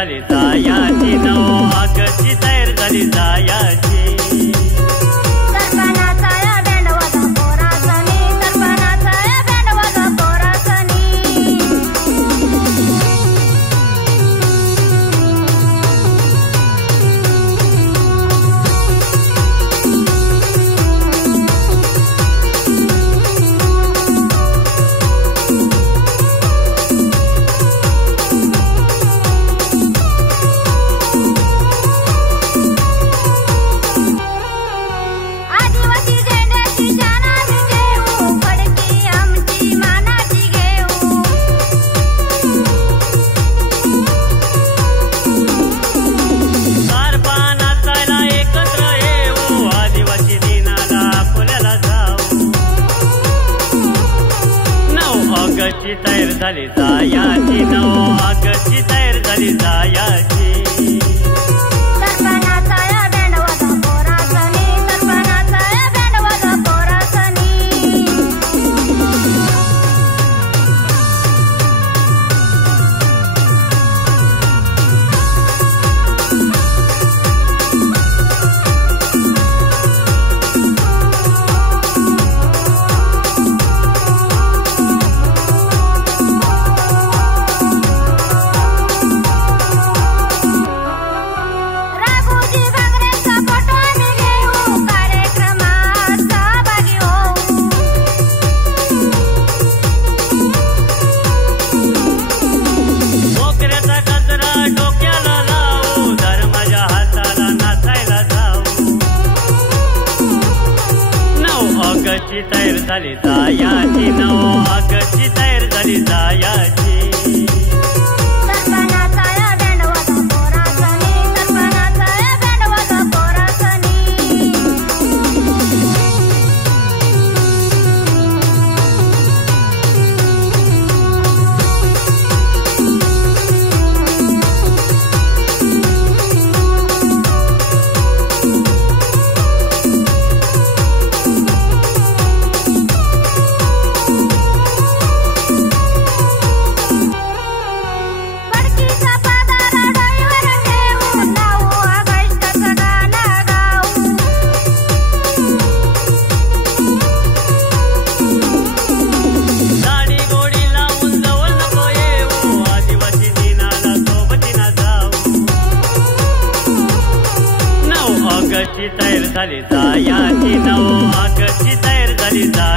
झाली जायाची, 9 ऑगस्टची तयार झाली जायाची. सरपणाचा या बँड वाजा पोरासनी, सरपणाचा या बँड वाजा पोरासनी. आदिवासी झेंड्याची शान आम्ही ठेवू, फडकी आमची मानाची घेऊ. सारपा नाचायला एकत्र येऊ, आदिवासी दिनाला फुल्याला जाऊ. 9 ऑगस्टची तयार झाली जायाची, 9 ऑगस्टची तयार झाली जायाची. सरपणाचा या बँड वाजा पोरासनी, सरपणाचा या बँड वाजा पोरासनी. राघोजी घागरेंचा फोटो आम्ही घेऊ, कार्यक्रमात सहभागी होऊ. मोकऱ्याचा गजरा डोक्याला लावू, धर्माच्या हाताला नाचायला जाऊ. 9 ऑगस्टची तयार झाली जायाची, 9 ऑगस्टची तयार झाली जायाची. सरपणाचा या बँड वाजा पोरासनी, सरपणाचा या बँड वाजा पोरासनी. फडकीचा पदारा डोईवर ठेवू, 9 ऑगस्टचं गाणं गाऊ. दाढी गोडी लावून जवळ नको येऊ, आदिवासी दिनाला सोबतीनं जाऊ. 9 ऑगस्टची तयार झाली जायाची, 9 ऑगस्टची तयार झाली जायाची.